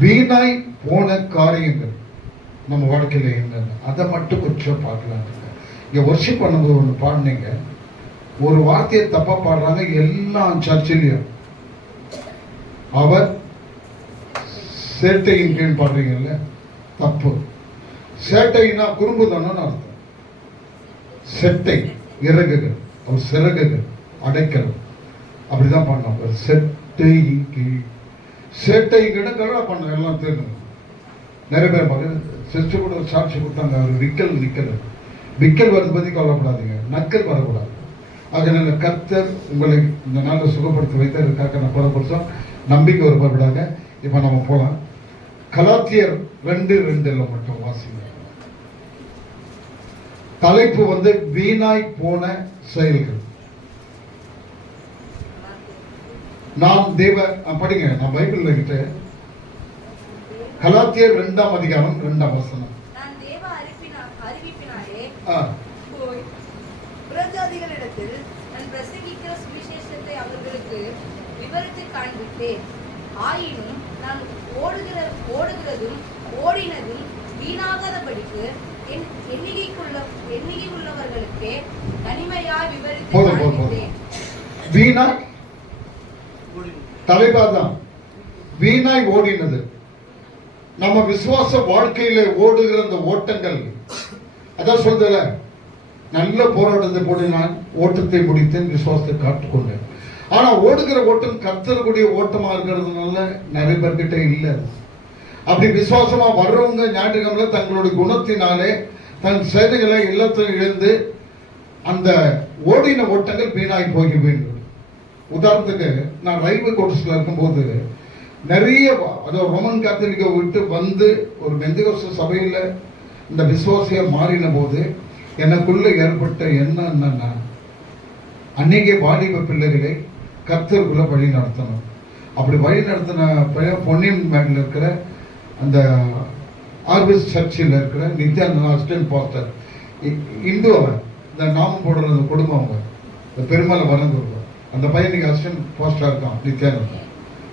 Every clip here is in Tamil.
வீணாய் போன காரியங்கள் நம்ம வாழ்க்கையில் என்னன்னு அதை மட்டும் கொஞ்சம் பார்க்கலாம். இங்கே ஒர்ஷிப் பண்ணும்போது ஒன்று பாடினீங்க, ஒரு வார்த்தையை தப்பா பாடுறாங்க எல்லாம் சர்ச்சிலையும். அவர் சேட்டையின் கீழ் பாடுறீங்கல்ல, தப்பு. சேட்டைன்னா குறும்புதானு அர்த்தம். செட்டை இறகுகள், அவர் சிறகுகள் அடைக்கலம், அப்படிதான் பண்ணோம். செட்டையின் கீழ், சேட்டை கிடக்கா பண்ண எல்லாம் தெரியும். நிறைய பேர் சிஸ்டர் கூட சாட்சி கொடுத்தாங்க, அவர் விக்கல் நிக்கல, விக்கல் வரது பத்தி கவலைப்படாதீங்க, நக்கல் வரக்கூடாது. அதனால கர்த்தர் உங்களை இந்த நாளில் சுகப்படுத்தி வைத்ததற்காக நான் பலப்படுத்தோம். நம்பிக்கை வரப்படாங்க. இப்ப நம்ம போலாம். கலாத்தியர் 2:2 மட்டும் வாசிங்க. தலைப்பு வீணாய் போன செயல்கள். நான் தேவ படிங்க, நான் பைபிள்ல கிட்ட கலாத்தியர் 2ஆம் அதிகாரம் 2ஆம் வசனம். நான் தேவ அறிவிப்பினாலே போய் புறஜாதிகளிடத்தில் நான் பிரசங்கிக்கிற சுவிசேஷத்தை அவர்களுக்கு விவரித்து காண்பித்தேன். ஆயினும் நான் ஓடுகிறதும் ஓடினதும் வீணாகாதபடிக்கு எண்ணிக்கை உள்ளவர்களுக்கே தனிமையாய் விவரித்து காண்பித்தேன். வீணாய் தலைபாதான் வீணாய் ஓடினது. நம்ம விசுவாச வாழ்க்கையில ஓடுகிற அந்த ஓட்டங்கள், அதான் சொல்றல, நல்ல போராட்டத்தை போட்டு நான் ஓட்டத்தை முடித்தேன், விசுவாசத்தை காத்துக்கொண்டேன். ஆனா ஓடுகிற ஓட்டம் கர்த்தருடைய ஓட்டமா இருக்கிறதுனால நிறைய பேர்கிட்ட இல்லை. அப்படி விசுவாசமா வர்றவங்க ஞாயிற்றுக்கிழமை தங்களுடைய குணத்தினாலே தன் சேவைகளை இல்லத்தில் இழந்து அந்த ஓடின ஓட்டங்கள் வீணாய் போக வேண்டும். உதாரணத்துக்கு நான் ரயில்வே கோட்டர்ஸ்ல இருக்கும்போது நிறைய ரோமன் கேத்தலிக்கை விட்டு வந்து ஒரு பெந்தகோஸ்து சபையில இந்த விசுவாசியா மாறின போது எனக்குள்ள ஏற்பட்ட என்னன்னா, அன்னைக்கு வாலிப பிள்ளைகளை கர்த்தருக்குள்ள வழி நடத்தணும். அப்படி வழி நடத்தின பொன்னியின் மேட்டில் இருக்கிற அந்த ஆர்பிஎஸ் சர்ச்சில் இருக்கிற நித்யானந்த அசிஸ்டன்ட் பாஸ்டர், இந்து அவன், இந்த நாமம் போடுற அந்த குடும்பம், அவங்க இந்த பெருமாளை வளர்ந்து வருவார். அந்த பையன் நீங்க அசிஸ்டன்ட் பாஸ்டரா இருக்கான் நித்யானந்தன்.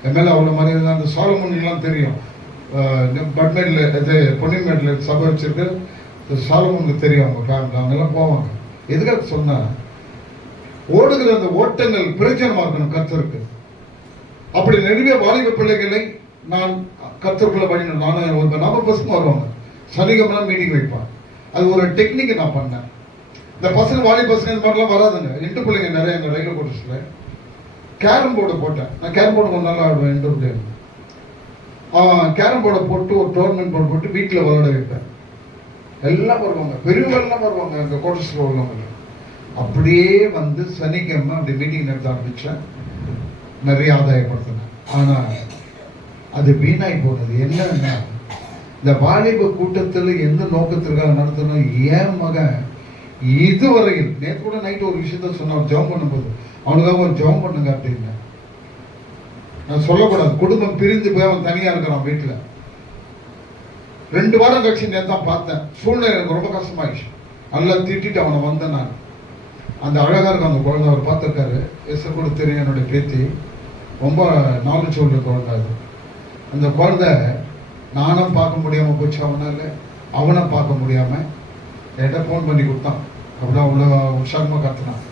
என் மேலே அவ்வளோ மாதிரி அந்த சாலமோன்லாம் தெரியும். பட்மேட்ல இது பொன்னிமேட்ல சபை வச்சிருக்கு, சாலமோனுக்கு தெரியும். அவங்க ஃபேமிலி அவங்கெல்லாம் போவாங்க. எதுக்காக சொன்னா, ஓடுகிற அந்த ஓட்டங்கள் பிரயோஜனமா இருக்கணும் கர்த்தருக்கு. அப்படி நிறைய வாலிப பிள்ளைகளை நான் கர்த்தருக்குள்ள பண்ணினேன். நானும் நம்ம பசங்க வருவாங்க, சனிக்கிழமை மீட்டிங் வைப்பான். அது ஒரு டெக்னிக் நான் பண்ணேன். இந்த பசங்க வாலிப பசங்க இந்த மாதிரிலாம் வராதுங்க. இண்டு பிள்ளைங்க நிறைய எங்கள் ரயில்வே கோட்டர்ஸ்ல கேரம் போர்டு போட்டேன். நான் கேரம் போர்டு கொஞ்சம் நல்லா ஆடுவேன். இண்டு பிள்ளைங்க கேரம் போர்டை போட்டு ஒரு டோர்னமெண்ட் போர்டு போட்டு வீட்டில் விளையாட வைப்பேன். எல்லாம் வருவாங்க, பெரியவங்கெல்லாம் வருவாங்க அந்த கோட்டர்ஸ்ல உள்ளவங்க. அப்படியே சனிக்கிழமை அப்படி மீட்டிங் நடத்த ஆரம்பிச்சேன். நிறைய ஆதாயப்படுத்தினேன். ஆனா அது வீணாய் போனது. என்னன்னா, இந்த வாலிப கூட்டத்தில் எந்த நோக்கத்திற்காக நடத்தணும், ஏன் மகன் இதுவரையில் நேற்று கூட நைட்டு ஒரு விஷயத்த சொன்னான், ஜெபம் பண்ணும்போது அவனுக்காக ஒரு ஜெபம் பண்ணுங்க அப்படின்னு. நான் சொல்லக்கூடாது, குடும்பம் பிரிந்து போய் அவன் தனியா இருக்கிறான் வீட்டுல. 2 வாரம் கழிச்சு நேற்று தான் பார்த்தேன். சூழ்நிலை எனக்கு ரொம்ப கஷ்டமாயிடுச்சு. நல்லா திட்டிட்டு அவனை வந்தேன் நான். அந்த அழகா இருக்கும் அந்த குழந்தை, அவர் பார்த்துருக்காரு, எஸ் கூட தெரியும், என்னுடைய பேத்தி, ரொம்ப நாலேஜ் உள்ள குழந்தை. அது அந்த குழந்தை நானும் பார்க்க முடியாம போச்சு, அவனை பார்க்க முடியாம என்கிட்ட ஃபோன் பண்ணி கொடுத்தான். அப்படின்னா அவ்வளோ உற்சாகமா கத்துனான்.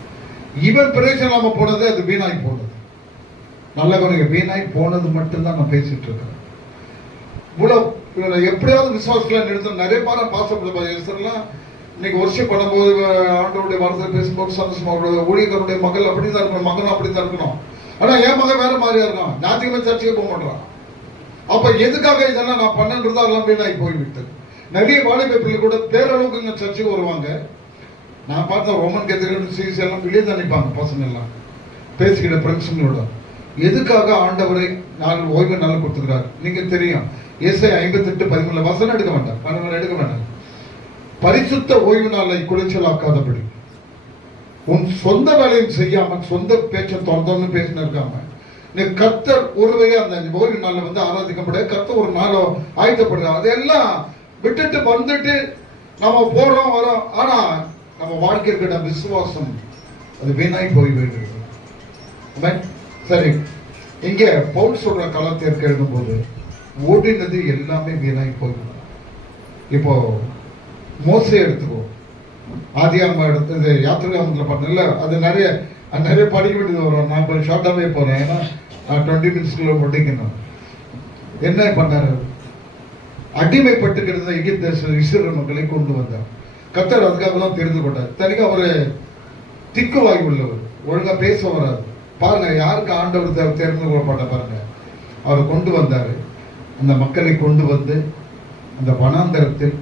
இவன் பிரயோஜனம் இல்லாம போனது, அது வீணாய் போனது. நல்ல குறைங்க, வீணாய் போனது மட்டும்தான் நான் பேசிட்டு இருக்கேன். இவ்வளவு எப்படியாவது விசுவாசத்துல நிறுத்தம். நிறைய பாரு பாசப்படுலாம் இன்னைக்கு வருஷம் பண்ணும்போது ஆண்டோடைய வார்த்தை பேசும்போது சந்தோஷமா, ஊழியர்களுடைய மகள் அப்படிதான் இருக்கணும், மகனும் அப்படித்தான் இருக்கணும். ஆனா என் மகன் வேற மாதிரியா இருக்கான், ஞாயிற்றுக்கிழமை சர்ச்சைக்கு போக மாட்டான். அப்ப எதுக்காக இதெல்லாம் நான் பண்ணன்றதா எல்லாம் வீணாய் போய்விட்டது. நிறைய வாலிப பிள்ளை கூட பேரளவுக்கு இங்க சர்ச்சைக்கு வருவாங்க. நான் பார்த்தேன் ரோமன் கேத்தலிக் சிசி எல்லாம் வெளியே தான் நிற்பாங்க பசங்க எல்லாம் பேசிக்கிட்ட ஃப்ரெண்ட்ஸுங்களோட. எதுக்காக ஆண்டவரை நாங்கள் ஓய்வு நாள் கொடுத்துக்கிறார். நீங்க தெரியும், ஏசாயா 58:13 வசனம் எடுக்க வேண்டாம், 12 எடுக்க வேண்டாம். பரிசுத்த ஓய்வு நாளை குலைச்சலாக்காதபடி உன் சொந்த வேலையும் செய்யாம சொந்த பேச்சை தொந்தன்னு பேசின இருக்காம நீ கர்த்தர் ஒருவையே அந்த ஓய்வு நாள்ல ஆராதிக்கப்பட கர்த்தர் ஒரு நாளோ ஆயத்தப்படுற அதெல்லாம் விட்டுட்டு வந்துட்டு நம்ம போறோம் வரோம். ஆனா நம்ம வாழ்க்கை இருக்கிற விசுவாசம் அது வீணாய் போய்விடுது. சரி, இங்க பவுல் சொல்ற கலாத்தியருக்கு எழுதும்போது ஓடினது எல்லாமே வீணாகி போயிடும். இப்போ மோசே எடுத்துக்கோ, ஆதியாகமம் எடுத்து யாத்திராகமத்தில் பண்ணல, அது நிறைய படிக்க வேண்டியது வரும். நான் கொஞ்சம் ஷார்ட்டாகவே போகிறேன், ஏன்னா நான் 20 மினிட்ஸ்க்குள்ள படிக்கணும். என்ன பண்ணார்? அடிமைப்பட்டு கிடந்த எகிப்து இஸ்ரவேல் மக்களை கொண்டு வந்தார். கர்த்தர் அதுக்காக தான் தெரிந்து கொண்டார். தனிக்கு அவர் திக்கு வாய் உள்ளவர், ஒழுங்கா பேச வராது. பாருங்க, யாருக்கு ஆண்டவர் தெரிந்து கொள்ளப்பட்ட பாருங்க. அவரை கொண்டு வந்தாரு. அந்த மக்களை கொண்டு வந்து அந்த வனாந்தரத்தில்,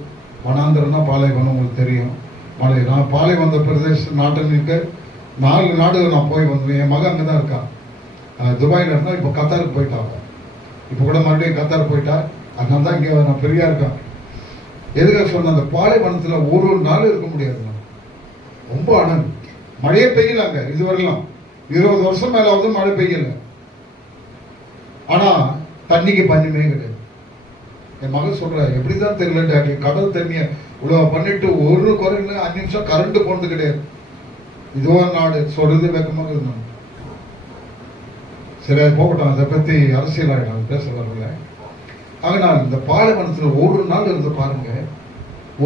வனாந்தரம்னா பாலைவனம், உங்களுக்கு தெரியும். நான் பாலை வந்த பிரதேச நாட்டிற்கு 4 நாடுகள் நான் போய் வந்தேன். என் மகன் அங்கே தான் இருக்கான், துபாயில் இருந்தால். இப்போ கத்தாருக்கு போயிட்டாங்க. இப்போ கூட மறுபடியும் கத்தார் போயிட்டா. அதனால தான் இங்கே நான் ஃப்ரீயா இருக்கேன். எதுக்காக சொன்ன, அந்த பாலைவனத்தில் ஒரு நாள் இருக்க முடியாது. ரொம்ப அனல், மழையே பெய்யல அங்க. இதுவரையிலும் 20 வருஷம் மேலாவது மழை பெய்யல. ஆனா தண்ணிக்கு பஞ்சமே கிடையாது. என் மகன் சொல்ற, எப்படிதான் தெரியல டாடி, கடல் தண்ணிய இவ்வளவு பண்ணிட்டு ஒரு குறையில 5 நிமிஷம் கரண்ட் போனது கிடையாது. இதுவோ நாடு சொல்றது வெக்கமாக இருந்தாங்க. சரி, அது போகட்டும், அதை பத்தி அரசியல் ஆயிடும், பேச வரல. ஆனால் இந்த பாலைவனத்துல ஒரு நாள் இருந்து பாருங்க,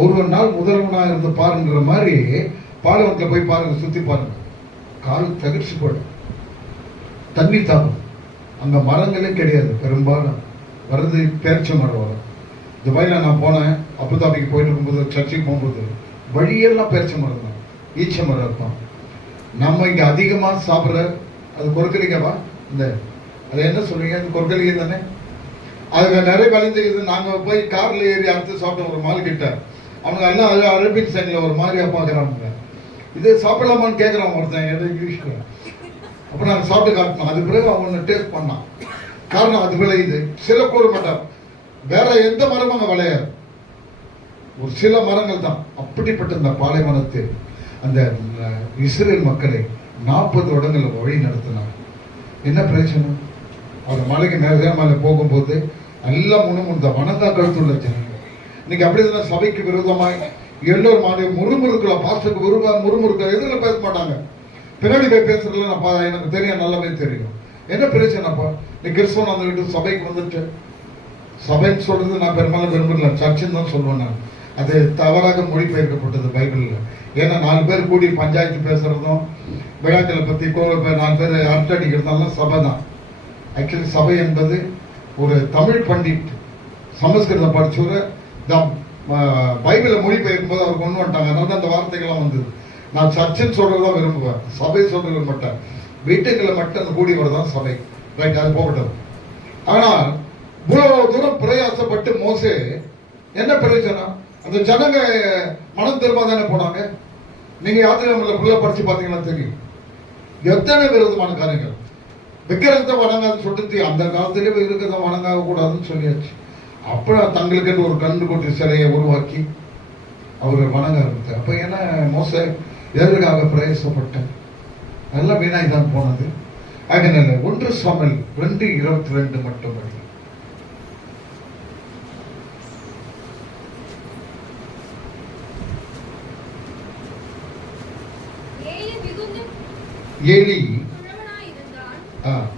ஒரு நாள் முதல்வனா இருந்து பாருங்கிற மாதிரி பாலைவனத்துல போய் பாருங்க, சுத்தி பாருங்க, கால் தகர்ச்சி போயிடும். தண்ணி தாக்கும். அங்க மரங்களே கிடையாது, பெரும்பாலும் வர்றது பேர்ச்ச மரம் வரும். துபாயில நான் போனேன், அபுதாபிக்கு போயிட்டு இருக்கும்போது, சர்ச்சுக்கு போகும்போது வழியெல்லாம் பேர்ச்ச மரம் தான், ஈச்ச மரம் இருக்கும். நம்ம இங்க அதிகமா சாப்பிட்ற அது கொற்கலிக்கவா, இந்த அதை என்ன சொல்றீங்க, அது கொற்கலிக்கை தானே. அதுக்கு நிறைய வலிந்துக்குது. நாங்க போய் கார்ல ஏறி அடுத்து சாப்பிட்ட ஒரு மால் கிட்ட, அவங்க எல்லாம் அரபிக் சைட்ல ஒரு மாதிரியா பாக்குறாங்க. இது சாப்பிடலாமான்னு கேட்கறான் ஒருத்தன், இங்கிலீஷ்ல. அப்ப நாங்க சாப்பிட்டு காட்டணும். அது பிறகு அவங்க டேஸ்ட் பண்ணான். காரணம், அது விளையுது. சில கூற மாட்டார், வேற எந்த மரமும் அங்க விளையாது, ஒரு சில மரங்கள் தான். அப்படிப்பட்ட இந்த பாலைவனத்தில் அந்த இஸ்ரேல் மக்களை 40 வருடங்கள் வழி நடத்தினார். என்ன பிரச்சனை? அந்த மலைக்கு நிறைய மலை போகும்போது எல்லாம் முன்னுமுந்த வணங்கா கழுத்துள்ள ஜனங்கள். இன்னைக்கு அப்படிதான் சபைக்கு விரோதமாய் எல்லோரும் முறுமுறுக்கல, பாஸ்டருக்கு முறுமுறுக்கல, எதிரில் பேச மாட்டாங்க. பின்னாடி போய் பேசுறதுல நான் எனக்கு தெரியும், நல்லாவே தெரியும். என்ன பிரச்சனைப்பா? நீ கிறிஸ்தவன் அந்த வீட்டு சபைக்கு வந்துட்டு, சபைன்னு சொல்றது நான் பெரும்பாலும் விரும்பல, சர்ச்சுன்னு தான் சொல்லுவேன் நான். அது தவறாக மொழிபெயர்க்கப்பட்டது பைபிள்ல. ஏன்னா 4 பேர் கூடி பஞ்சாயத்து பேசுறதும், விழாக்களை பத்தி 4 பேர் அரட்டடிக்கிறதெல்லாம் சபை தான். ஆக்சுவலி சபை என்பது ஒரு தமிழ் பண்டிட் சமஸ்கிருதம் படிச்சவரை பைபிளை மொழிபெயர்க்கும் போது அவர் கொண்டு வந்துட்டாங்க. அதனால தான் அந்த வார்த்தைகள்லாம் வந்தது. நான் சர்ச்சுன்னு சொல்றதுதான் விரும்புவேன், சபை சொல்றது மாட்டேன். வீட்டுக்களை மட்டும் அந்த கூடி வரதான் சபை. ரைட், அது போகட்டும். ஆனால் இவ்வளவு தூரம் பிரயாசப்பட்டு மோசே என்ன பிரயோஜனம்? அந்த ஜனங்க மனம் திரும்ப தானே போனாங்க. நீங்க யாத்திரை புள்ள படிச்சு பாத்தீங்கன்னா தெரியும், எத்தனை விரோதமான காரியங்கள். விக்கிரகத்தை வணங்காதுன்னு சொல்லிட்டு அந்த காலத்திலே இருக்கிறத வணங்காக கூடாதுன்னு சொல்லியாச்சு. அப்புறம் தங்களுக்கு ஒரு கண்டு கொண்டு சிலையை உருவாக்கி அவர் வணங்க ஆரம்பித்தார். அப்ப என்ன மோசே எதற்காக பிரயாசப்பட்ட நல்லா வீணாய் தான் போனது. அதனால 1 சாமுவேல் 2:22 மட்டும் படி. ஏலி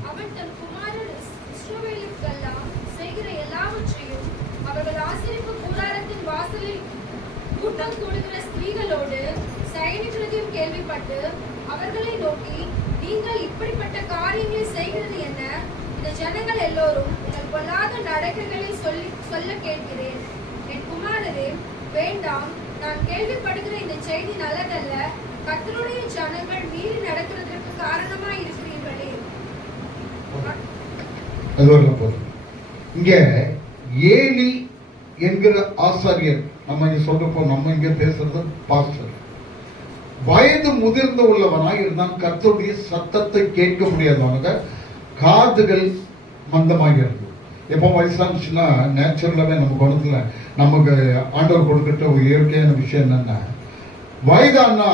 அவன் தன் குமாரன் இஸ்ரவேலுக்கெல்லாம் செய்கிற எல்லாவற்றையும் அவர்கள் ஆசரிப்பு கூடாரத்தின் வாசலில் கூட்டம் கூடுகிற ஸ்திரீகளோடு சயனிக்கிறதையும் கேள்விப்பட்டு அவர்களை நோக்கி, நீங்கள் இப்படிப்பட்ட காரியங்களை செய்கிறது என்ன? இந்த ஜனங்கள் எல்லோரும் உங்கள் பொல்லாத நடக்கைகளை சொல்ல கேட்கிறேன். என் குமாரரே, வேண்டாம். நான் கேள்விப்படுகிற இந்த செய்தி நல்லதல்ல. கர்த்தருடைய ஜனங்கள் மீறி நடக்கிறதற்கு காரணமாய் இருக்கிறீர்களே. இங்க ஏலி என்கிற ஆசாரியர், நம்ம இங்க சொல்றப்போ நம்ம இங்க பேசுறது பாஸ்டர், வயது முதிர்ந்து உள்ளவனாய் இருந்தான். கர்த்தருடைய சத்தத்தை கேட்க முடியாதவங்க, காதுகள் மந்தமாக இருக்கு. எப்போ வயசாச்சுன்னா நேச்சுரலாவே நம்ம குணத்துல நமக்கு ஆண்டவர் கொடுக்கிட்ட ஒரு இயற்கையான விஷயம் என்னன்னா, வயதானா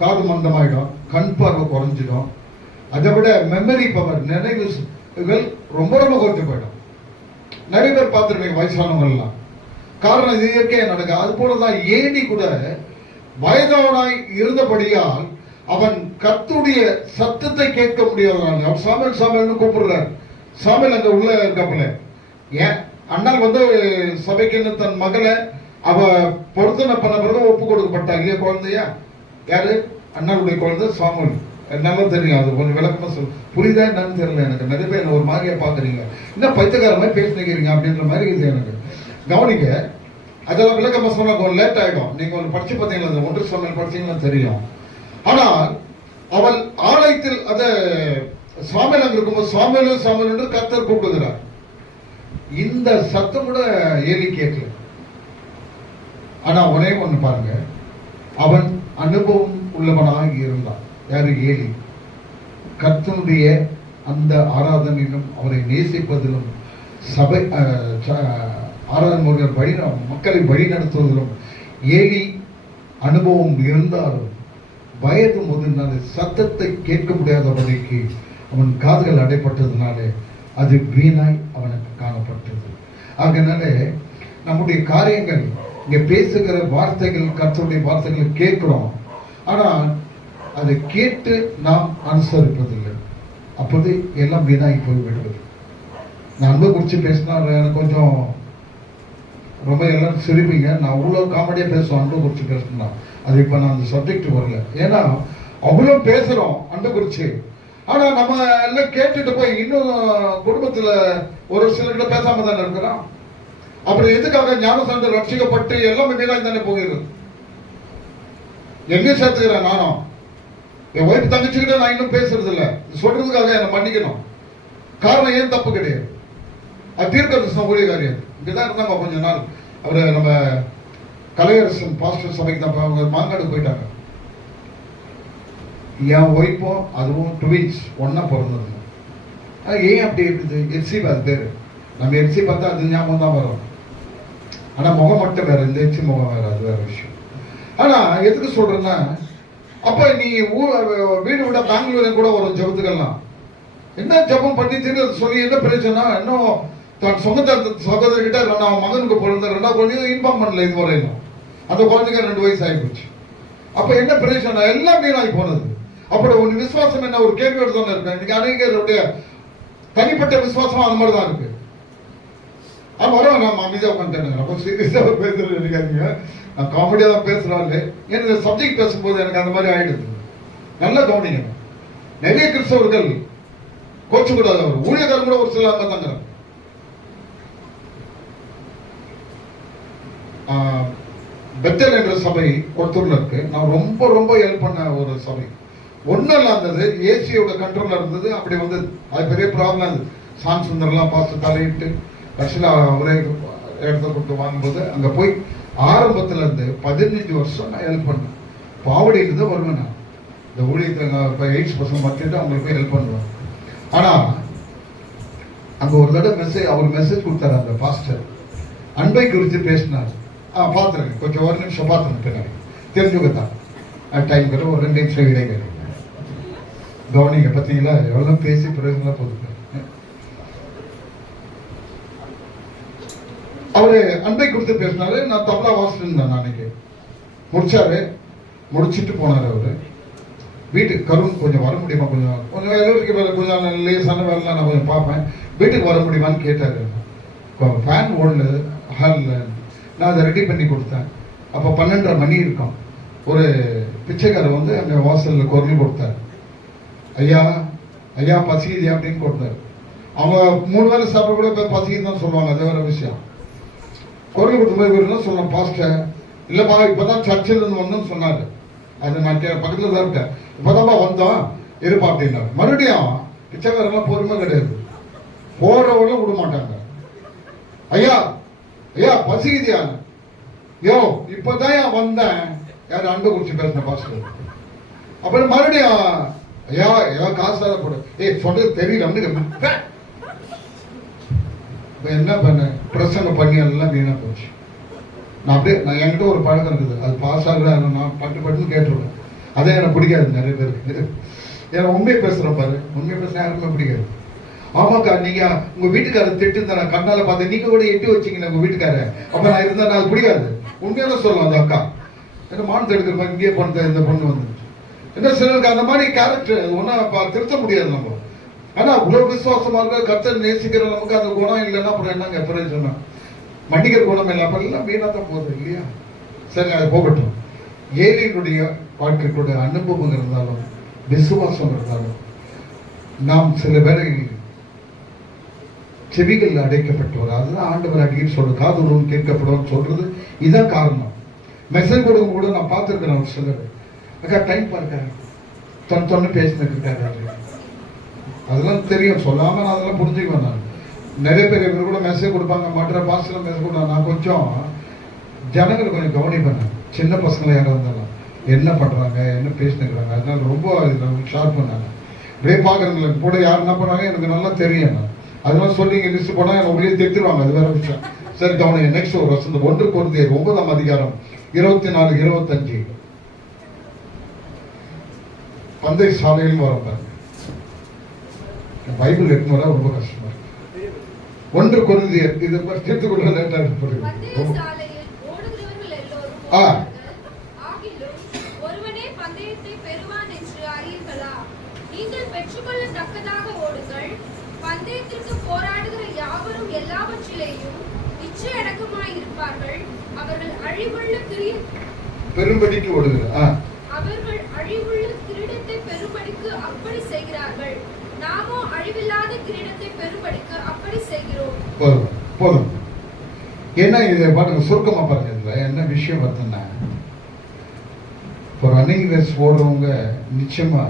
காது மந்தமாயிடும், கண் பார்வை குறைஞ்சிடும். அதை விட மெமரி பவர், நினைவுகள் ரொம்ப ரொம்ப குறைஞ்சு போயிடும். நிறைய பேர் பார்த்துருப்பீங்க வயசானவங்க எல்லாம். காரணம் இது இயற்கையா நடக்க. அது போலதான் ஏலி கூட வயதானாய் இருந்தபடியால் அவன் கர்த்தருடைய சத்தத்தை கேட்க முடியாதவன். அவர் சாமுவேல் சாமுவேல்னு கூப்பிடுறார். சாமுவேல் அங்க உள்ள இருக்கப்பல ஏன் அண்ணால் வந்து சபைக்குன்னு தன் மகளை அவ பொருத்தனை பண்ண பிறகு ஒப்பு கொடுக்கப்பட்டாங்க இல்லையா குழந்தையா? யாரு? அண்ணாளுடைய குழந்தை சாமுவேல். நல்லா தெரியும், அது கொஞ்சம் விளக்கமா சொல்லு. புரியுதா என்னன்னு தெரியல எனக்கு. நிறைய பேர் ஒரு மாதிரியா பாக்குறீங்க, என்ன பைத்தியக்கார மாதிரி பேசினீங்க அப்படின்ற மாதிரி இது எனக்கு. கவனிங்க, அதெல்லாம் விளக்கமா சொன்னா கொஞ்சம் லேட் ஆயிடும். நீங்க ஒன்று படிச்சு பார்த்தீங்களா, 1 சாமுவேல் படிச்சீங்கன்னா தெரியும். ஆனால் அவள் ஆலயத்தில் அத சாமுவேல் அங்க இருக்கும்போது சாமுவேல் என்று கர்த்தர் கூப்பிடுகிறார். இந்த சத்தம் கூட ஏலி கேட்கல. ஆனா ஒரே ஒண்ணு பாருங்க, அவன் அனுபவம் உள்ளவனாக இருந்தான். யாரு? ஏலி. கர்த்தனுடைய அந்த ஆராதனையிலும் அவரை நேசிப்பதிலும் சபை ஆராதனை வழி மக்களை வழி நடத்துவதிலும் ஏலி அனுபவம் இருந்தாலும் வயது முதல்னால சத்தத்தை கேட்க முடியாதபடிக்கு அவன் காதுகள் அடைப்பட்டதுனாலே அது வீணாய் அவனுக்கு காணப்பட்டது. அதனால நம்முடைய காரியங்கள், இங்க பேசுகிற வார்த்தைகள், கர்த்தருடைய வார்த்தைகளை கேட்கிறோம், ஆனால் அதை கேட்டு நாம் அனுசரிப்பதில்லை. அப்போது எல்லாம் வீணாகி போய்விடுவது. நான் அன்பை குறித்து பேசினா எனக்கு கொஞ்சம் ரொம்ப எல்லாரும் சிரிப்பீங்க. நான் அவ்வளோ காமெடியாக பேசுவேன் அன்பை குறித்து பேசணும்னா. அது இப்போ நான் அந்த சப்ஜெக்ட் வரல. ஏன்னா அவ்வளோ பேசுகிறோம் அன்பை குறித்து. ஆனால் நம்ம எல்லாம் கேட்டுட்டு போய் இன்னும் குடும்பத்தில் ஒரு சிலர்கிட்ட பேசாமல் தானே இருக்கிறோம். அப்புறம் எதுக்காக ஞானசாந்தர் ரட்சிக்கப்பட்டு எல்லாமே வீணாகி தானே போகிறது. எங்கே சேர்த்துக்கிறேன் நானும் என் ஒய்ஃப் தங்கச்சிக்கிட்ட நான் இன்னும் பேசுறது இல்லை. சொல்றதுக்காக என்னை மன்னிக்கணும். காரணம் ஏன் தப்பு கிடையாது, அது தீர்க்கதரிசனம் ஊழியக்காரி. இங்கதான் இருந்தாங்க கொஞ்ச நாள். அவரு நம்ம கலையரசன் பாஸ்டர் சபைக்கு தான் அவங்க மாங்காடு போயிட்டாங்க. என் ஒய்ஃபும் அதுவும் ட்வின்ஸ் ஒன்னா பிறந்தது. ஏன் அப்படி இருக்குது? எச்சி அது பேரு. நம்ம எச்சி பார்த்தா அது ஞாபகம் தான் வரும். ஆனா முகம் மட்டும் வேற, இந்த எச்சி முகம் வேற, அது வேற விஷயம். ஆனா எதுக்கு சொல்றேன்னா, அப்ப நீ வீடு விட பெங்களூர்ல கூட ஒரு ஜபத்துக்கெல்லாம் என்ன ஜபம் பண்ணி தெரியாது சொல்லி என்ன பிரச்சனை? இன்னும் தன் சொந்த சகோதரிகிட்ட அவன் மகனுக்கு பிறந்த 2வது குழந்தைய இன்ஃபார்ம் பண்ணல இது வரையிலும். அந்த குழந்தைக்கு 2 வயசு ஆகி போச்சு. அப்ப என்ன பிரச்சனை? எல்லாம் வீணாகி போனது. அப்படி ஒரு விசுவாசம் என்ன ஒரு கேள்வியோடு தானே இருக்கு. இன்னைக்கு அநேகருடைய தனிப்பட்ட விசுவாசம் அந்த மாதிரி தான் இருக்கு. அது வரும். நான் அமைதியாக உட்காந்துட்டேன். ரொம்ப சீரியஸாக பேசுறது நினைக்காதீங்க, நான் காமெடியாக தான் பேசுறாள். எனக்கு சப்ஜெக்ட் பேசும்போது எனக்கு அந்த மாதிரி ஆயிடுது. நல்லா கவனிக்கணும். நிறைய கிறிஸ்தவர்கள் கோச்சக்கூடாது. அவர் ஊழியக்காரன் கூட ஒரு சில அங்க தங்குறாங்க. பெத்தல் என்ற சபை ஒருத்தூர்ல இருக்கு. நான் ரொம்ப ரொம்ப ஹெல்ப் பண்ண ஒரு சபை. ஒன்னும் இருந்தது, ஏசியோட கண்ட்ரோல்ல இருந்தது. அப்படி வந்து அது பெரிய ப்ராப்ளம். அது சான் சுந்தர்லாம் பார்த்து தலையிட்டு கட்சியில் அவரே இடத்த கொடுத்து வாங்கும்போது அங்கே போய் ஆரம்பத்தில் இருந்து 15 வருஷம் நான் ஹெல்ப் பண்ணேன். பாவடியிலிருந்து வருவேன் நான். இந்த ஊழியத்தில் இப்போ 8% மாற்றிட்டு அவங்களுக்கு போய் ஹெல்ப் பண்ணுவேன். ஆனால் அங்கே ஒரு தடவை அவர் மெசேஜ் கொடுத்தாரு அந்த பாஸ்டர். அன்பை குறித்து பேசினார். பார்த்துருங்க, கொஞ்சம் ஒரு நிமிஷம் பார்த்துருங்க, பின்னாடி தெரிஞ்சுக்கத்தான் டைம் கிட்ட ஒரு 2 நிமிஷம் இடைவெளி. கவனிங்க, பார்த்தீங்களா எவ்வளோ பேசி பிரயோஜனம் போதுங்க. அவரு அன்பை குறித்து பேசினாரு. நான் தபலா வாசிட்டு இருந்தேன். அன்னைக்கு முடிச்சாரு, முடிச்சுட்டு போனாரு அவரு வீட்டுக்கு. கருண் கொஞ்சம் வர முடியுமா, கொஞ்சம் கொஞ்சம் லேசான வேலைலாம் நான் கொஞ்சம் பார்ப்பேன், வீட்டுக்கு வர முடியுமான்னு கேட்டாரு. ஃபேன் ஓடல ஹாலில். நான் அதை ரெடி பண்ணி கொடுத்தேன். அப்போ 12:30 மணி இருக்கும். ஒரு பிச்சைக்காரர் வந்து அங்கே வாசலில் குரல் கொடுத்தார். ஐயா ஐயா பசிக்குது அப்படின்னு கொடுத்தாரு. அவங்க 3 வேளை சாப்பிட கூட இப்போ பசிக்குன்னு தான் சொல்லுவாங்க, அது வேற விஷயம். குரல் கொடுத்து போய் சொல்லணும், பாஸ்டர் இல்லைப்பா இப்போதான் சர்ச்சில் இருந்து வந்தோம்னு சொன்னாரு. அது நான் பக்கத்தில் தான் இருக்கேன், இப்போதான்ப்பா வந்தோம் இருப்பா அப்படின்னாரு. மறுபடியும் பிச்சைக்காரெல்லாம் பொறுமை கிடையாது, போறவங்களும் விட மாட்டாங்க. ஐயா ஐயா பசிக்குதியா? யோ இப்போதான் வந்தேன். யார்? அன்பை குறிச்சு பேசின பாஸ்டர். அப்புறம் மறுபடியும் ஐயா ஏதாவது காசு போடு. சொல்றது தெரியல. என்ன பண்ண பிரசங்க பண்ணி எல்லாம் வீணா போச்சு. நான் அப்படியே என்கிட்ட ஒரு பழக்கம் இருக்குது, அது பாஸ் ஆகுற நான் பட்டுன்னு கேட்டுருவேன். அதே எனக்கு பிடிக்காது நிறைய பேருக்கு. ஏன்னா உண்மையை பேசுறேன் பாரு, உண்மையை பேசுற யாருக்குமே பிடிக்காது. ஆமாக்கா, நீங்க உங்க வீட்டுக்காரர் திட்டு நான் கண்ணால பார்த்தேன், நீங்க கூட எட்டி வச்சிங்க உங்க வீட்டுக்கார. அப்ப நான் இருந்தா நான் அது பிடிக்காது. உண்மையான சொல்லலாம் அந்த அக்கா. ஏன்னா மானத்தை எடுக்கிற மாதிரி இங்கே பண்ண இந்த பொண்ணு வந்து என்ன சிலருக்கு அந்த மாதிரி கேரக்டர் ஒன்னா திருத்த முடியாது. நம்ம ஆனா அவ்வளவு விசுவாசமா இருக்க கர்த்தர் நேசிக்கிற நமக்கு அந்த குணம் இல்லைன்னா அப்புறம் என்னங்க பிரயோஜனம்? மன்னிக்கிற குணம் இல்லை, அப்ப எல்லாம் வீணா தான் போகுது இல்லையா? சரி, அது போகட்டும். ஏலியினுடைய வாழ்க்கைக்குடைய அனுபவம் இருந்தாலும் விசுவாசம் இருந்தாலும் நாம் சில பேரை செவிகள் அடைக்கப்பட்டவர். அதுதான் ஆண்டவர் அடிக்கடி சொல்றது, காதுடன் கேட்கப்படும் சொல்றது. இதான் காரணம். மெசேஜ் கொடுக்கும் கூட நான் பார்த்துருக்கேன். அவர் சிலர் அக்கா டைம் பார்க்க தொன்னு பேசினு இருக்காரு. அதெல்லாம் தெரியும், சொல்லாம நான் அதெல்லாம் புரிஞ்சுக்குவேன். நான் நிறைய பேர் இவர் கூட மெசேஜ் கொடுப்பாங்க, மற்ற பாஸ்ல மெசேஜ் கொடுப்பாங்க. நான் கொஞ்சம் ஜனங்களை கொஞ்சம் கவனிப்பேன். சின்ன பசங்களை யாராக இருந்தாலும் என்ன பண்றாங்க, என்ன பேசினுக்கிறாங்க, அதனால ரொம்ப ஷார்ப் பண்ணாங்க. அப்படியே பார்க்குறவங்களுக்கு கூட யார் என்ன பண்ணாங்க எனக்கு நல்லா தெரியும். அதனால சொல்லி இங்கே லிஸ்ட் போனால் எனக்கு உள்ளே தெரிஞ்சிருவாங்க. அது வேற விஷயம். சரி, கவனிங்க. நெக்ஸ்ட் ஒரு வசந்த 1 கொரிந்தியர் 9ஆம் அதிகாரம் 24, 25. பந்தை சாலையில் வர பாருங்க. பைபிள் எடுத்து வர ரொம்ப கஷ்டமா இருக்கு. 1 கொரிந்தியர் இது தீர்த்துக்குள்ள லேட்டா இருக்கு. நீங்கள் பெற்றுக்கொள்ளத்தக்கதாக ஓடுங்கள். பந்தயத்திற்கு போராடுகிற யாவரும் எல்லாவற்றிலேயும் இச்சை அடக்கமாய் இருப்பார்கள். அவர்கள் அழிவுள்ள பெரும்படிக்கு ஓடுகிறார். அவர்கள் அழிவுள்ள கிரீடத்தை பெரும்படிக்கு அப்படி செய்கிறார்கள். நாமோ அழிவில்லாத கிரீடத்தை பெரும்படிக்கு அப்படி செய்கிறோம். போதும். ஏன்னா இதை பாருங்க, சுருக்கமா பாருங்க. இதுல என்ன விஷயம் பார்த்தோம்னா, இப்போ ரன்னிங் ரேஸ் ஓடுறவங்க நிச்சயமா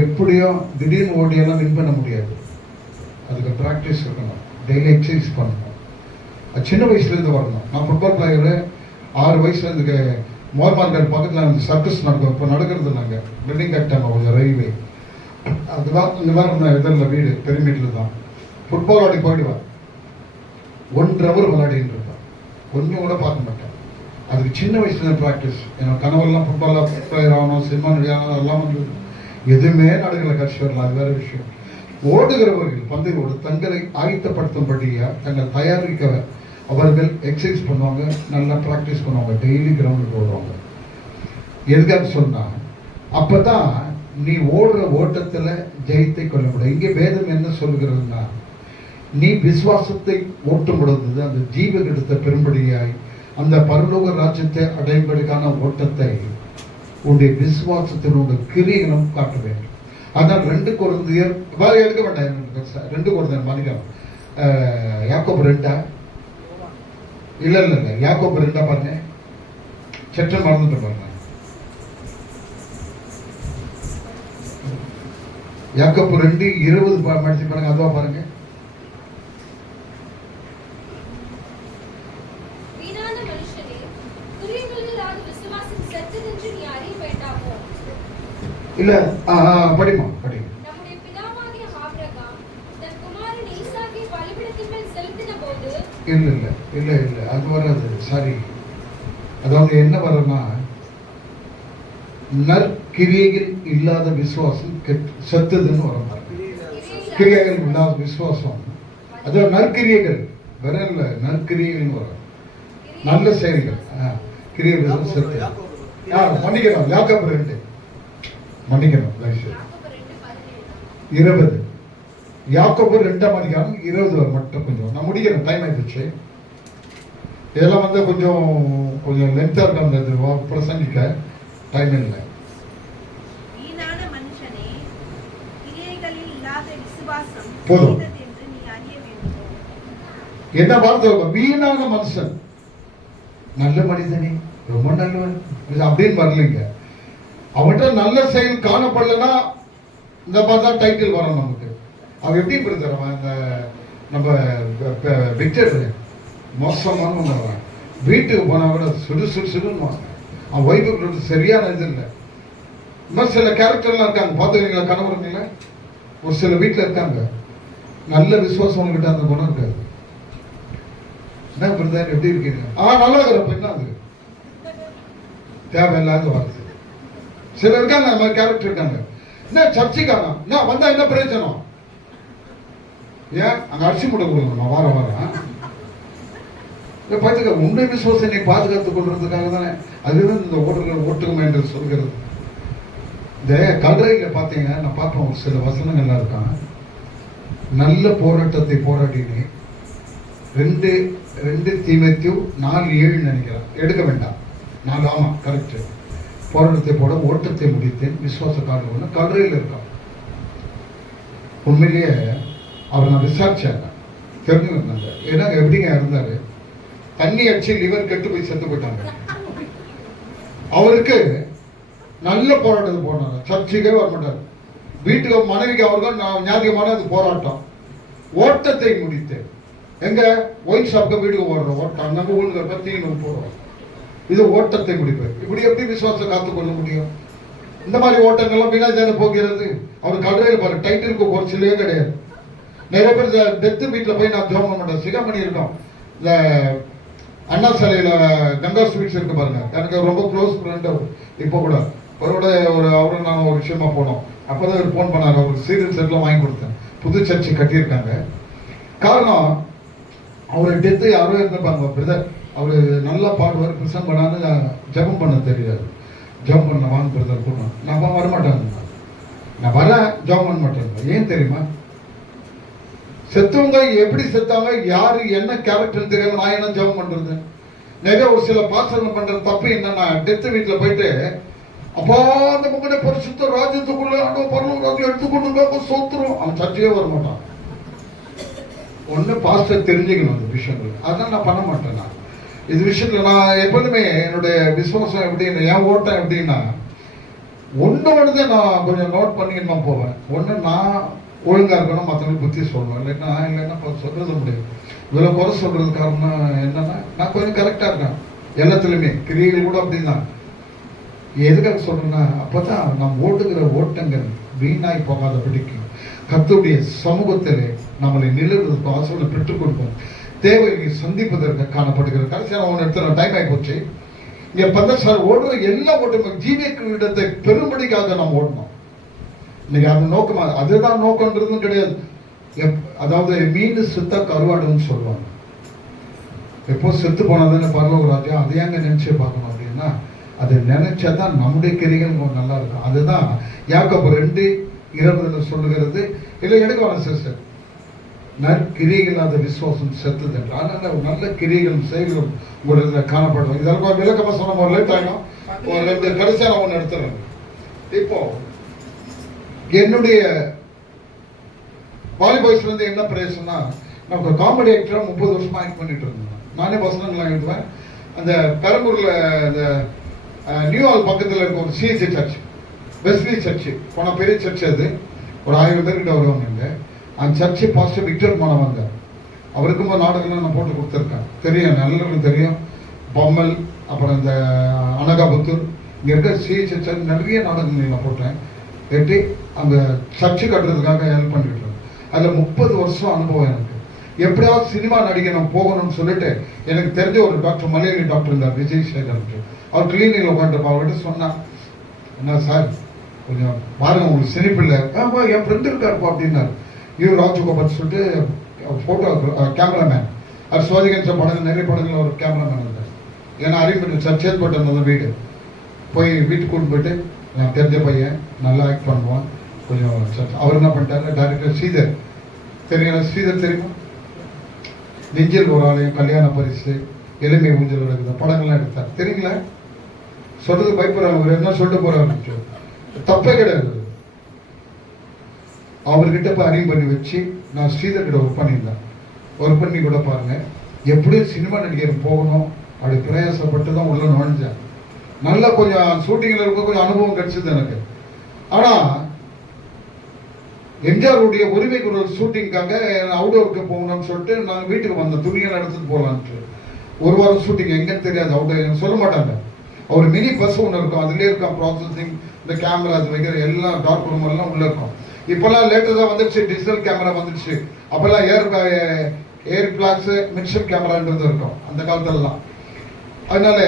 எப்படியோ திடீர்னு ஓடியெல்லாம் வின் பண்ண முடியாது. அதுக்கு ப்ராக்டிஸ் இருக்கணும், டெய்லி எக்ஸசைஸ் பண்ணணும். அது சின்ன வயசுலேருந்து வரணும். நான் ஃபுட்பால் பிளேயரு 6 வயசுலேருந்து மோர்மார்கட் பக்கத்தில் சர்க்கஸ் நடக்கும். இப்போ நடக்கிறது நாங்கள் பில்டிங் கட்டாங்க கொஞ்சம் ரயில்வே. அதுதான் இந்த மாதிரி இதில் வீடு பெருமீட்டில் தான் ஃபுட்பால் ஆடி போயிடுவேன். 1 ஹவர் விளையாடின்னு இருப்பேன், கொஞ்சம் கூட பார்க்க மாட்டேன். அதுக்கு சின்ன வயசுல ப்ராக்டிஸ். என்னோட கனவெல்லாம் ஃபுட்பால் பிளேயர் ஆகணும், சினிமா நடிகணும், அதெல்லாம் வந்து எதுவுமே நடக்கல. கட்சி வரலாம், அது வேற விஷயம். ஓடுகிறவர்கள் பந்தயோடு தங்களை ஆயத்தப்படுத்தும்படியா தங்கள் தயாரிக்க அவர்கள் எக்ஸசைஸ் பண்ணுவாங்க, நல்லா ப்ராக்டிஸ் பண்ணுவாங்க, டெய்லி கிரவுண்டுக்கு ஓடுவாங்க. எதுக்காக சொன்னா, அப்பதான் நீ ஓடுற ஓட்டத்துல ஜெயத்தை கொள்ள முடியும். இங்கே வேதம் என்ன சொல்லுகிறதுனா, நீ விசுவாசத்தை ஓட்டும் பொழுது அந்த ஜீவன் எடுத்த பெரும்படியாய் அந்த பரலோக ராஜ்யத்தை அடையும்படிக்கான ஓட்டத்தை உன்னுடைய விசுவாசத்தினுடைய கிரியைகளும் காட்ட வேண்டும். அதான் 2 கொரிந்தியர் எடுக்க வேண்டாம். 2 கொரிந்தியர் மதிக்கம் யாக்கோபு 2 இல்ல யாக்கோபு 2 பாருங்க. சற்று மறந்துட்டு பாருங்க. யாக்கோபு 2:20 படிச்சு பாருங்க. அதுவா பாருங்க. இல்ல படிமா படி. நம்முடைய பிதாவாகிய ஆபிரகாம் தன் குமாரன் ஈசாக்கை பலிபீடத்தின் மேல் செலுத்தினபோது இல்ல அது வராது. சாரி, அதாவது என்ன வரும்னா, நற்கிரியைகள் இல்லாத விசுவாசம் செத்துதுன்னு வரும். கிரியைகள் இல்லாத விசுவாசம், அதாவது நற்கிரியைகள் வேற இல்ல, நற்கிரியைகள் வரும். நல்ல செயல்கள் கிரியைகள் செத்து. மன்னிக்கணும். யாக்கோபு 2 மன்னிக்கணும் 20. யாக்கோபு 2ஆம் அதிகாரம் 20 மட்டும் கொஞ்சம் நான் முடிக்கிறேன், டைம் ஆயிடுச்சு. இதெல்லாம் வந்து கொஞ்சம் லென்த்தா இருக்க பிரசங்கிக்க டைம் இல்லை. போதும். என்ன வார்த்தை? வீணான மனுஷன். நல்ல மனிதனே, ரொம்ப நல்லவன் அப்படின்னு வரலைங்க. அவன்கிட்ட நல்ல செயல் காணப்படலன்னா இந்த மாதிரி தான் டைட்டில் வரும் நமக்கு. அவன் எப்படி தருவான்? இந்த நம்ம விக்டர் மோசமான வீட்டுக்கு போனா கூட சுடுன்னு அவன் ஒய்ஃபுக்கு சரியான இது இல்லை. இன்னும் சில கேரக்டர்லாம் இருக்காங்க, பார்த்துக்கிறீங்களா? கணவருங்கள ஒரு சில வீட்டில் இருக்காங்க, நல்ல விசுவாசம் உங்ககிட்ட அந்த குணம் இருக்காது. என்ன பிரதர் எப்படி இருக்கீங்க? நல்லா இருக்கிறப்ப என்ன அது தேவையில்லாத வார்த்தை. சில இருக்காங்க அந்த மாதிரி கேரக்டர் இருக்காங்க. என்ன சர்ச்சைக்காரன் என்ன வந்தா என்ன பிரயோஜனம்? ஏன் அங்க அரிசி மூட்டை கொடுக்கணும் வாரம் பார்த்துக்க. உண்மை விசுவாசம் நீ பாதுகாத்துக் கொள்றதுக்காக தானே. அதுதான் இந்த ஓட்டுகள் ஓட்டுக்கும் என்று சொல்கிறது. இந்த கல்றையில் பார்த்தீங்க, நான் பார்ப்பேன் ஒரு சில வசனங்கள்லாம் இருக்கான். நல்ல போராட்டத்தை போராடினே, 2 தீமோத்தேயு 4:7 நினைக்கிறேன், எடுக்க வேண்டாம் 4, ஆமாம் கரெக்டு. போராட்டத்தை போட ஓட்டத்தை முடித்தேன், விசுவாச காரணம் கல்றையில் இருக்கான். உண்மையிலேயே அவர் நான் விசாரிச்சேன், தெரிஞ்சுக்கிட்டாங்க. ஏன்னா எப்படிங்க இருந்தாரு, தண்ணி அடிச்சு லிவர் கெட்டு போய் செத்து போயிட்டாங்க. அவருக்கு நல்ல போராட்டத்தை போனாங்க, சர்ச்சைக்கே வர மாட்டார். வீட்டுக்கு மனைவிக்கு அவர்கள் ஞாபகமான அது போராட்டம். ஓட்டத்தை முடித்தேன். எங்க ஒயின் ஷாப்புக்கு வீட்டுக்கு ஓடுறோம், ஓட்டம் நம்ம ஊருக்கு தீனு போடுறோம். இது ஓட்டத்தை முடிப்பேன். இப்படி எப்படி விசுவாசம் காத்துக்கொள்ள முடியும்? இந்த மாதிரி ஓட்டங்கள்லாம் வீணாஜான போகிறது. அவர் கல்றையில் பாரு, டைட்டிலுக்கு குறைச்சலே கிடையாது. நிறைய பேர் டெத்து வீட்டில் போய் நான் ஜோம் பண்ண மாட்டேன். சிகாமணி இருக்கோம், இந்த அண்ணா சாலையில் கங்கா ஸ்வீட்ஸ் இருக்கு பாருங்க, எனக்கு ரொம்ப க்ளோஸ் ஃப்ரெண்டு. இப்போ கூட அவரும் நாங்கள் ஒரு விஷயமா போனோம். அப்போதான் அவர் ஃபோன் பண்ணார், அவருக்கு சீரியல் செட்லாம் வாங்கி கொடுத்தேன். புது சர்ச்சு கட்டியிருக்காங்க. காரணம், அவர் டெத்து யாரோ இருந்திருப்பாங்க பிரதர், அவர் நல்லா பாடுவார், பிரசங்கம் பண்ணான்னு ஜபம் பண்ண தெரியாது. ஜபம் பண்ண வாங்க பிரதர் போனோம். நான் வரமாட்டேன், நான் வரேன், ஜபம் பண்ண மாட்டேன். ஏன் தெரியுமா? செத்தவங்க எப்படி செத்தாங்க, யாரு என்ன கேரக்டர் தெரியாம நான் என்ன ஜபம் பண்றது? நிறைய ஒரு சில பாசனம் பண்ற தப்பு என்னன்னா, டெத்து வீட்டுல போயிட்டு அப்பா அந்த முகனை பரிசுத்த ராஜ்யத்துக்குள்ள பரலோக ராஜ்யம் எடுத்துக்கொண்டு சோத்துரும், அவன் சர்ச்சையே வர மாட்டான். ஒண்ணு பாஸ்டர் தெரிஞ்சுக்கணும் அந்த விஷயங்கள். அதனால நான் பண்ண மாட்டேன். நான் இது விஷயத்துல நான் எப்போதுமே என்னுடைய விசுவாசம் எப்படின்னு, என் ஓட்டம் எப்படின்னா, ஒண்ணுதான் நான் கொஞ்சம் நோட் பண்ணிட்டு தான் போவேன். ஒண்ணு, நான் ஒழுங்கா இருக்கணும், மற்றவங்களுக்கு புத்தி சொல்லணும். இல்லைன்னா சொல்றது முடியாது. இவ்வளவு குறை சொல்றது காரணம் என்னன்னா, நான் கொஞ்சம் கரெக்டா இருக்கேன் எல்லாத்துலயுமே. கிரியைகள் கூட அப்படிதான். எதுக்காக சொல்றேன்னா, அப்பதான் நாம் ஓட்டுகிற ஓட்டங்கள் வீணாய் போகாதபடிக்கு கர்த்தருடைய சமூகத்திலே நம்மளை நிலவுவதற்கு ஆசீர்வாதம் பெற்றுக் கொடுப்போம். தேவையை சந்திப்பதற்கு காணப்படுகிறது. கடைசியாக ஒன்று எடுத்துற டைம் ஆகி போச்சு. இங்க 10 ஓடுற எல்லா ஓட்டமும் ஜீவிக்கு இடத்தை பெரும்படிக்காக நாம் ஓடணும். இன்னைக்கு அது நோக்கமா, அதுதான் நோக்கம்ன்றதும் கிடையாது. அதாவது மீன் செத்தா கருவாடுன்னு சொல்லுவாங்க. எப்போ செத்து போனதுன்னு பரலோக ராஜ்யம், அதை ஏங்க நினைச்சே பார்க்கணும் அப்படின்னா, அதை நினைச்சாதான் நம்முடைய கிரிகள் நல்லா இருக்கும். அதுதான் யாக்கோபு 2:20 சொல்லுகிறது. இல்லை எடுக்க வேணாம் சிஸ்டர், நற்கிரிகள் அந்த விசுவாசம் செத்துது என்று. அதனால நல்ல கிரிகளும் செயல்களும் உங்களிடத்துல காணப்படும். இதெல்லாம் விளக்கமா சொன்ன ஒரு லேட் ஆகும். ஒரு 2 கடைசியா நான் ஒன்று எடுத்துறேன். இப்போ என்னுடைய வாலிபாய்ஸ்ல இருந்து என்ன பிரேசனா, நமக்கு காமெடி ஆக்டரா 30 வருஷமா ஆக்ட் பண்ணிட்டு இருந்தேன். நானே வசனங்கள்லாம் எழுதுவேன். அந்த பெரம்பூர்ல இந்த நியூ ஹால் பக்கத்தில் இருக்க ஒரு சிஎஸ்சி சர்ச், வெஸ்லி சர்ச்சு, போன பெரிய சர்ச். அது ஒரு 1000 பேர்கிட்ட வருவாங்க. அந்த சர்ச்சு பாஸ்டர் விக்டர் மானம் வந்தார். அவருக்கும் நாடகம்லாம் நான் போட்டு கொடுத்துருக்கேன், தெரியும், நல்லவர்களும் தெரியும். பொம்மல், அப்புறம் இந்த அனகாபுத்தூர், இங்கே இருக்க சிஎஸ்சி சர்ச் நிறைய நாடகங்கள் நான் போட்டேன். எட்டி அந்த சர்ச்சு கட்டுறதுக்காக ஹெல்ப் பண்ணிட்டு இருக்கேன். அதில் 30 வருஷம் அனுபவம் எனக்கு. எப்படியாவது சினிமா நடிகை நான் போகணும்னு சொல்லிட்டு, எனக்கு தெரிஞ்ச ஒரு டாக்டர், மலையாளி டாக்டர் இருந்தார், விஜய் சேகர். அவர் கிளினிக்கில் உட்காந்துருப்பா. அவர்கிட்ட சொன்னா, என்ன சார் கொஞ்சம் பாருங்க, உங்களுக்கு சினிப்பில்லை. என் ஃப்ரெண்டு இருக்காருப்பா அப்படின்னாரு. இவர் ராஜகோபால் சொல்லிட்டு ஃபோட்டோ கேமராமேன். அவர் சுவாதிகரிச்ச படங்கள், நிறைய படங்கள் ஒரு கேமராமேன் இருந்தார். ஏன்னா அறிமுகம் சர்ச்சேற்பட்டு அந்த வீடு போய் வீட்டுக்கு கூட்டு போயிட்டு, நான் தெரிஞ்ச பையன், நல்லா ஆக்ட் பண்ணுவான் கொஞ்சம். அவர் என்ன பண்ணிட்டாரு, டைரக்டர் ஸ்ரீதர், தெரியும், ஸ்ரீதர் தெரியுமா? நெஞ்சில் ஒரு ஆலயம், கல்யாண பரிசு, எளிமை ஊஞ்சல் எடுக்கிற படங்கள்லாம் எடுத்தார். தெரியுங்களா? சொல்றது பயப்படுறாங்க, அவர் என்ன சொல்லிட்டு போறாரு, தப்பே கிடையாது. அவர்கிட்ட போய் அறிவு பண்ணி வச்சு நான் ஸ்ரீதர் கிட்ட ஒர்க் பண்ணியிருந்தேன். ஒர்க் பண்ணி கூட பாருங்க, எப்படியும் சினிமா நடிகர் போகணும் அப்படி பிரயாசப்பட்டு தான் உள்ள நுழைஞ்சேன். நல்லா கொஞ்சம் ஷூட்டிங்கில் இருக்க கொஞ்சம் அனுபவம் கிடைச்சது எனக்கு. ஆனா எம்ஜிஆருடைய உரிமை குரல் ஷூட்டிங்காக அவுடோருக்கு போகணும்னு சொல்லிட்டு நாங்கள் வீட்டுக்கு வந்தோம், துணியெல்லாம் எடுத்துட்டு போகலான்ட்டு. ஒரு வாரம் ஷூட்டிங், எங்கன்னு தெரியாது, அவுடோர் சொல்ல மாட்டாங்க. அவர் மினி பஸ் ஒன்று இருக்கும், அதுலேயே இருக்கும் ப்ராசஸிங், இந்த கேமரா அது வைக்கிற எல்லாம் டார்க் ரூம் எல்லாம் உள்ள இருக்கும். இப்பெல்லாம் லேட்டஸ்டாக வந்துடுச்சு, டிஜிட்டல் கேமரா வந்துடுச்சு. அப்பெல்லாம் ஏர் பிளாக்ஸ் மிக்சர் கேமரான்றது இருக்கும் அந்த காலத்துலலாம். அதனால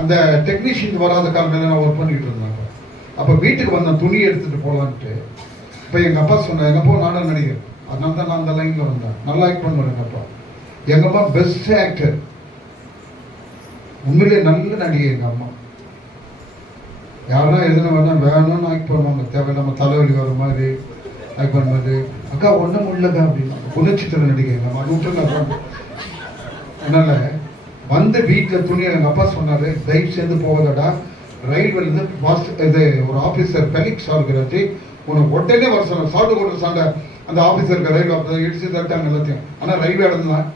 அந்த டெக்னீஷியன் வராத காலத்துல நான் ஒர்க் பண்ணிட்டு இருந்தாங்க. அப்போ வீட்டுக்கு வந்த துணி எடுத்துட்டு போகலான்ட்டு. இப்போ எங்கள் அப்பா சொன்னேன், எங்கள் அப்பா நானும் நடிகர், அதனால தான் நான் அந்த லைனில் வந்தேன். நல்லா ஆக்ட் பண்ணுவேன் எங்கள் அப்பா. எங்கள் அம்மா பெஸ்ட் ஆக்டர், உண்மையிலே நல்ல நடிகை எங்கள் அம்மா. யாருன்னா எதுனா வேணும்னு ஆக்கி பண்ணுவாங்க, தேவை நம்ம தலைவலி வர மாதிரி ஆக்கி பண்ணும்போது அக்கா ஒன்றும் இல்லைக்கா அப்படின்னா குணச்சித்திரம் நடிக்கிறேன் அது விட்டுருங்க. அதனால வந்து வீட்டில் துணி எங்கள் அப்பா சொன்னார், தயவு சேர்ந்து போவதடா, ரயில்வேலேருந்து இது ஒரு ஆஃபீஸர் பெலிக்ஸ் ஆர்கிறாச்சு உனக்கு உடனே வர சொன்ன சாப்பிட்டு கொண்டு சண்டை அந்த ஆஃபீஸருக்கு ரயில்வே ஆஃபீஸர் இடிச்சு தட்டாங்க எல்லாத்தையும். ஆனால் ரயில்வே இடம்தான்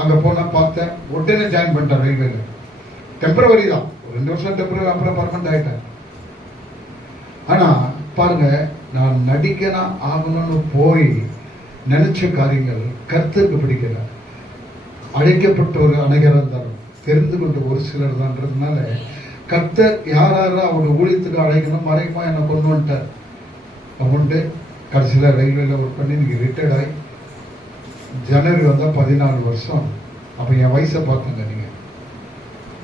அங்கே போனால் பார்த்தேன், உடனே ஜாயின் பண்ணிட்டேன் ரயில்வேல. டெம்பரவரி தான், ஒரு 2 வருஷம் டெம்பரவரி, அப்புறம் பர்மனெண்ட் ஆகிட்டேன். ஆனால் பாருங்க, நான் நடிக்கணும் ஆகணும்னு போய் நினைச்ச காரியங்கள் கர்த்தருக்கு பிடிக்கல. அழைக்கப்பட்ட ஒரு அநேகர் இருந்தாலும் தெரிந்து கொண்ட ஒரு சிலர் தான்றதுனால கர்த்தர் யாராரா அவருடைய ஊழியத்துக்கு அழைக்கணும் மறைமா என்னை கொண்டு வந்துட்டார். உண்டு கடைசியில் ரயில்வேல ஒர்க் பண்ணி இன்னைக்கு ரிட்டையர்ட் ஆகி ஜனவரி வந்தால் 14 வருஷம். அப்போ என் வயசை பார்த்துங்க நீங்கள்,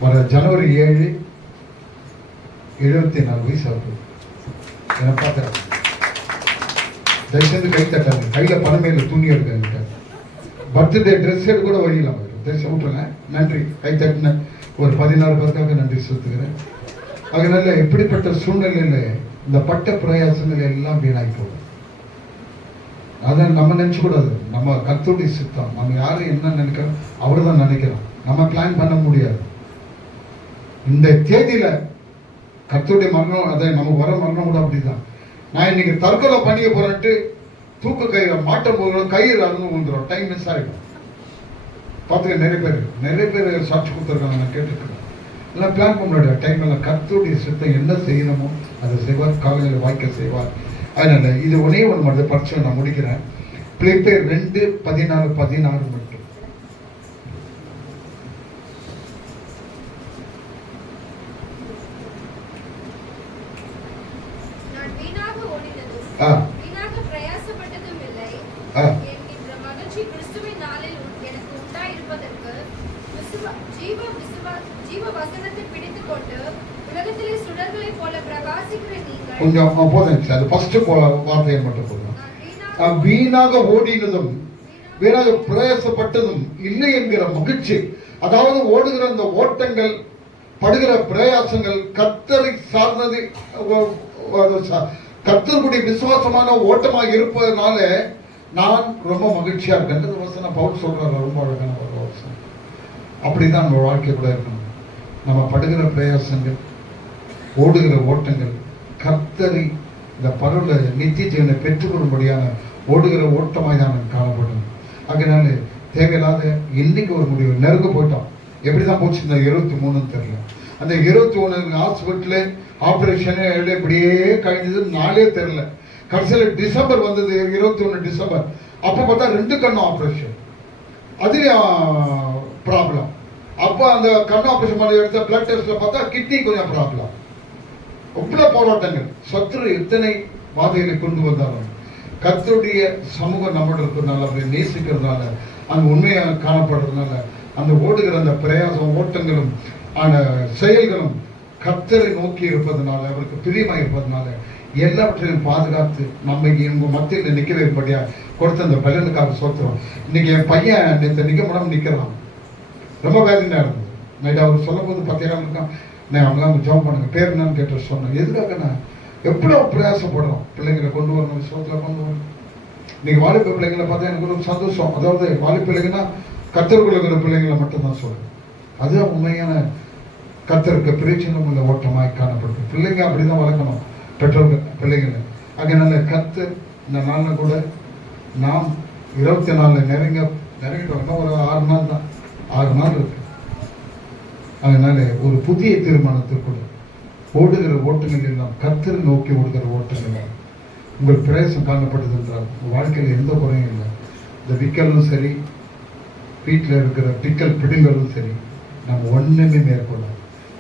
வர ஜனவரி 7 74 வயசு ஆகுது. என்னை பார்த்தேன், தயவுசெய்து கை தட்டாது, கையில் பணமே இல்லை, துணி எடுக்க பர்த்டே ட்ரெஸ் எடுக்க கூட வழியிலாம் ட்ரெஸ் விட்டுருங்க. நன்றி, கை தட்டின ஒரு 14 பேருக்காக நன்றி செலுத்துக்கிறேன். அதனால இப்படிப்பட்ட சூழ்நிலையில் இந்த பட்ட பிரயாசங்கள் எல்லாம் வீணாகி போகும். அதை நம்ம நினச்சக்கூடாது. நம்ம கர்த்தருடைய சித்தம், நம்ம யாரும் என்ன நினைக்கிறோம் அவர் தான் நினைக்கிறோம், நம்ம பிளான் பண்ண முடியாது. இந்த தேதியில கர்த்தருடைய மரணம், அதை நமக்கு வர மரணம் கூட அப்படிதான். நான் இன்னைக்கு தற்கொலை பண்ணிக்க போறேன்ட்டு தூக்க கயிறு மாட்டும் போது கயிறு அறுந்து வந்துடும், டைம் மிஸ் ஆகிடும். பார்த்துக்க, நிறைய பேர் சாட்சி கொடுத்துருக்காங்க, நான் கேட்டுருக்கேன். எல்லாம் பிளான் பண்ண முடியாது. டைம் எல்லாம் கர்த்தருடைய சித்தம் என்ன செய்யணுமோ அதை செய்வார், காலையில் வாய்க்க செய்வார். அதனால இது ஒன்னே ஒன்று மட்டும் படிச்சு நான் முடிக்கிறேன். பிலிப்பியர் 2:14-16 மட்டும். நான் வீணாக ஓடினதும் வீணாக பிரயாசப்பட்டதும் இல்லை என்கின்ற மகிழ்ச்சி கிறிஸ்துவின் நாளில் எனக்கு உண்டாயிருப்பதற்கு ஜீவ வசனத்தை பிடித்துக் கொண்டு உலகத்திலே சுடர்களைப் போல பிரகாசிக்கிற நீங்கள் கொஞ்சம் போதும். அது ஃபர்ஸ்ட் வார்த்தையை மட்டும் போதும். வீணாக ஓடினதும் வீணாக பிரயாசப்பட்டதும் இல்லை என்கிற மகிழ்ச்சி. அதாவது ஓடுகிற அந்த ஓட்டங்கள், படுகிற பிரயாசங்கள் கர்த்தரை சார்ந்தது, கர்த்தருடைய விசுவாசமான ஓட்டமாக இருப்பதனால நான் ரொம்ப மகிழ்ச்சியா இருக்கேன். வசனம் பவுல் சொல்றாரு, ரொம்ப அழகான ஒரு வசனம். அப்படிதான் நம்ம வாழ்க்கை கூட இருக்கணும். நம்ம படுகிற பிரயாசங்கள், ஓடுகிற ஓட்டங்கள் கர்த்தரை இந்த பரவல நித்திய ஜீவனை பெற்றுக்கொள்ளும்படியான ஓடுகிற ஓட்டமாய் தான் காணப்படும். அதனால தேவையில்லாத இன்னைக்கு ஒரு முடிவு நெருங்க போயிட்டோம். எப்படிதான் போச்சு இந்த 23 தெரியல. அந்த 21 ஹாஸ்பிட்டலு ஆப்ரேஷனு இப்படியே கழிஞ்சது, நாளே தெரியல. கடைசியில் டிசம்பர் வந்தது, 21 டிசம்பர். அப்போ பார்த்தா 2 கண்ணு ஆப்ரேஷன், அதுலேயும் ப்ராப்ளம். அப்போ அந்த கண் ஆப்ரேஷன் பண்ணி எடுத்த பிளட் டெஸ்ட்ல பார்த்தா கிட்னி கொஞ்சம் ப்ராப்ளம். இவ்வளோ போராட்டங்கள், சத்துரு எத்தனை வாதைகளை கொண்டு வந்தாலும் கர்த்தருடைய சமூகம் நம்மளோட இருக்கிறதுனால, அப்படி நேசிக்கிறதுனால, அந்த உண்மையாக காணப்படுறதுனால, அந்த ஓடுகிற அந்த பிரயாசம் ஓட்டங்களும் அந்த செயல்களும் கர்த்தரை நோக்கி இருப்பதனால, அவருக்கு பிரியமாக இருப்பதனால எல்லாவற்றையும் பாதுகாத்து நம்ம இவங்க மத்தியில் நிற்க வைப்படியா கொடுத்த அந்த பலனுக்காக சோத்துறோம். இன்னைக்கு என் பையன் நேற்று நிற்க முடியாமல் நிற்கிறான். ரொம்ப வேதனையாக இருந்தது. நைட்டு அவர் சொல்லும் போது 10 இருக்கான், நான் அவங்களாம் ஜாப் பண்ணுங்க, பேர் என்னன்னு கேட்டு சொன்னேன். எதுக்காக நான் எவ்வளோ பிரயாசப்படுறோம் பிள்ளைங்களை கொண்டு வரணும், விசுவாசத்தில் கொண்டு வரணும். இன்னைக்கு வாலிப பிள்ளைங்களை பார்த்தா எனக்கு ஒரு சந்தோஷம். அதாவது வாலிப பிள்ளைங்கன்னா கர்த்தருக்குள்ள இருக்கிற பிள்ளைங்களை மட்டும்தான் சொல்றேன். அதுதான் உண்மையான கர்த்தருக்கு பிரயோஜனம் உள்ள ஓட்டமாய் காணப்படுது. பிள்ளைங்க அப்படிதான் வளர்க்கணும், பெற்றோர்கள் பிள்ளைங்களை. அதனால கர்த்தர் இந்த நாளில் கூட நாம் 24 நெருங்கிட்டு வரணும். ஒரு 6 நாள் தான், 6 நாள் இருக்கு. அதனால ஒரு புதிய தீர்மானத்திற்குள்ள ஓடுகிற ஓட்டங்கள் எல்லாம் கர்த்தரை நோக்கி ஓடுகிற ஓட்டங்கள். உங்கள் பிரயாசம் காணப்பட்டது என்றால் உங்கள் வாழ்க்கையில் எந்த குறையும் இல்லை. இந்த விக்கலும் சரி, வீட்டில் இருக்கிற பிடிங்களும் சரி, நம்ம ஒன்றுமே மேற்கொள்ள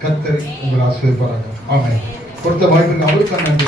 கர்த்தரை உங்களை ஆசீர்வதிப்பாராக. ஆமென். கொடுத்த வாய்ப்புக்கு அவருக்கு நன்றி.